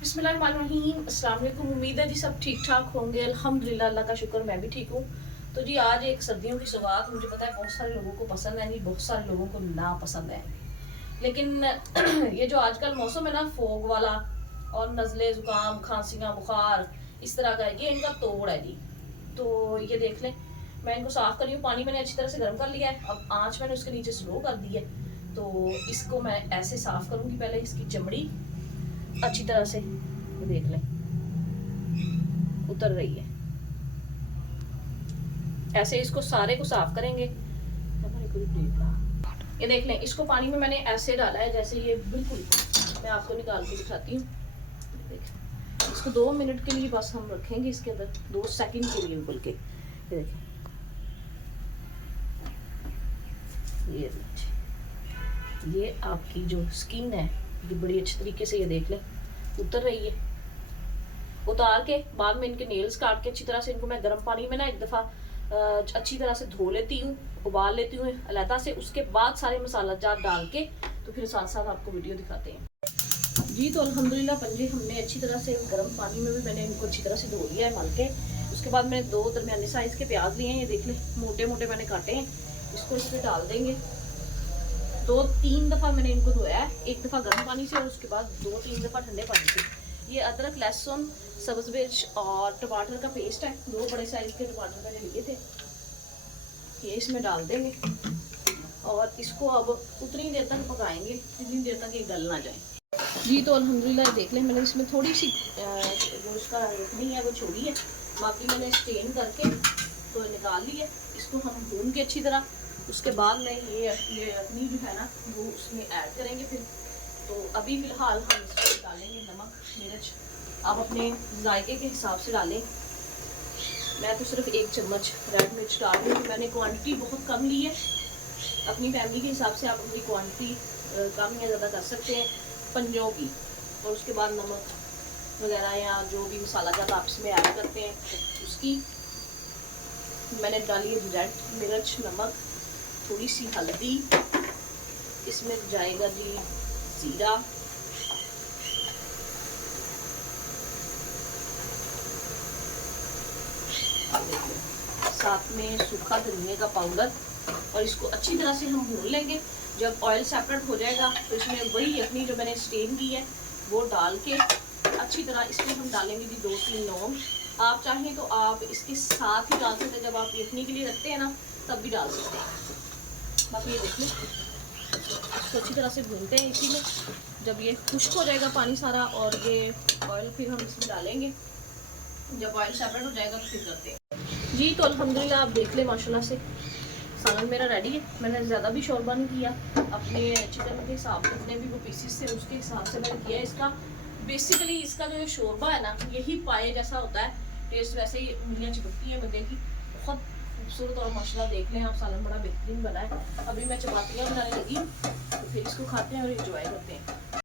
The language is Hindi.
बिस्मिल्लाहिर्रहमानिर्रहीम, अस्सलाम वालेकुम। उम्मीद है जी सब ठीक ठाक होंगे। अल्हम्दुलिल्लाह, अल्लाह का शुक्र, मैं भी ठीक हूँ। तो जी आज एक सर्दियों की सौगात, मुझे पता है बहुत सारे लोगों को पसंद है, नहीं बहुत सारे लोगों को ना पसंद है। लेकिन ये जो आजकल मौसम है ना, फोग वाला और नज़ले ज़ुकाम खांसियाँ बुखार इस तरह का, ये इनका तोड़ है जी। तो ये देख लें, मैं इनको साफ़ कर रही हूँ। पानी मैंने अच्छी तरह से गर्म कर लिया है। अब आँच मैंने उसके नीचे स्लो कर दी है। तो इसको मैं ऐसे साफ़ करूँगी। पहले इसकी चमड़ी अच्छी तरह से, ये देख लें, उतर रही है। ऐसे इसको सारे को साफ करेंगे। ये देख लें, इसको पानी में मैंने ऐसे डाला है जैसे ये, बिल्कुल मैं आपको निकाल के दिखाती हूँ। इसको 2 मिनट के लिए बस हम रखेंगे इसके अंदर, 2 सेकंड के लिए बल्कि। ये देखें, ये आपकी जो स्किन है ये बड़ी अच्छी तरीके से, ये देख लें, उतर रही है। उतार के बाद में इनके नेल्स काट के अच्छी तरह से इनको मैं गर्म पानी में ना एक दफ़ा अच्छी तरह से धो लेती हूँ, उबाल लेती हूँ अलहदा से। उसके बाद सारे मसाला जात डाल के तो फिर साथ साथ आपको वीडियो दिखाते हैं जी। तो अल्हम्दुलिल्लाह पंजे हमने अच्छी तरह से गर्म पानी में भी मैंने इनको अच्छी तरह से धो लिया है मल के। उसके बाद मैंने 2 दरमियाने साइज़ के प्याज लिए हैं, ये देख लें, मोटे मोटे मैंने काटे हैं। इसको इसमें डाल देंगे। 2-3 दफ़ा मैंने इनको धोया है, एक दफ़ा गर्म पानी से और उसके बाद 2-3 दफ़ा ठंडे पानी से। ये अदरक, लहसुन, सब्ज़ मिर्च और टमाटर का पेस्ट है। 2 बड़े साइज़ के टमाटर मैंने लिए थे, ये इसमें डाल देंगे और इसको अब उतनी देर तक पकाएंगे जितनी देर तक ये गल ना जाए जी। तो अल्हम्दुलिल्लाह देख लें, मैंने इसमें थोड़ी सी जो उसका रखनी है वो छोड़ी है, बाकी मैंने स्टेन करके तो निकाल ली है। इसको हम भून के अच्छी तरह, उसके बाद में ये अपनी जो है ना वो उसमें ऐड करेंगे फिर। तो अभी फ़िलहाल हम इसमें डालेंगे नमक मिर्च, आप अपने जायके के हिसाब से डालें। मैं तो सिर्फ 1 चम्मच रेड मिर्च डाल रही हूँ। मैंने क्वांटिटी बहुत कम ली है, अपनी फैमिली के हिसाब से आप अपनी क्वांटिटी कम या ज़्यादा कर सकते हैं पंजों की। और उसके बाद नमक वगैरह या जो भी मसाला जात आप इसमें ऐड करते हैं उसकी मैंने डाली है रेड मिर्च, नमक, थोड़ी सी हल्दी, इसमें जाएगा जी ज़ीरा, साथ में सूखा धनिया का पाउडर। और इसको अच्छी तरह से हम भून लेंगे। जब ऑयल सेपरेट हो जाएगा तो इसमें वही अपनी जो मैंने स्टेन की है वो डाल के अच्छी तरह इसमें हम डालेंगे जी 2-3 लौंग। आप चाहें तो आप इसके साथ ही डाल सकते हैं, जब आप यखनी के लिए रखते हैं ना तब भी डाल सकते हैं। बाकी ये देखिए, इसको अच्छी तरह से भूनते हैं इसी में। जब ये खुश्क हो जाएगा पानी सारा और ये ऑयल फिर हम इसमें डालेंगे। जब ऑयल सेपरेट हो जाएगा तो फिर करते हैं जी। तो अल्हम्दुलिल्लाह आप देख लें, माशाल्लाह से सालन मेरा रेडी है। मैंने ज़्यादा भी शोरबा नहीं किया, अपने चिकन के हिसाब से जितने भी वो पीसीस थे उसके हिसाब से मैंने किया है। इसका बेसिकली इसका जो शोरबा है ना, यही पाए जैसा होता है, टेस्ट वैसे ही उंगलियाँ चिपकती है बंदे की। बहुत खूबसूरत और माशाल्लाह देख लें आप, सालन बड़ा बेहतरीन बना है। अभी मैं चपातियाँ बनाने लगी, तो फिर इसको खाते हैं और इंजॉय करते हैं।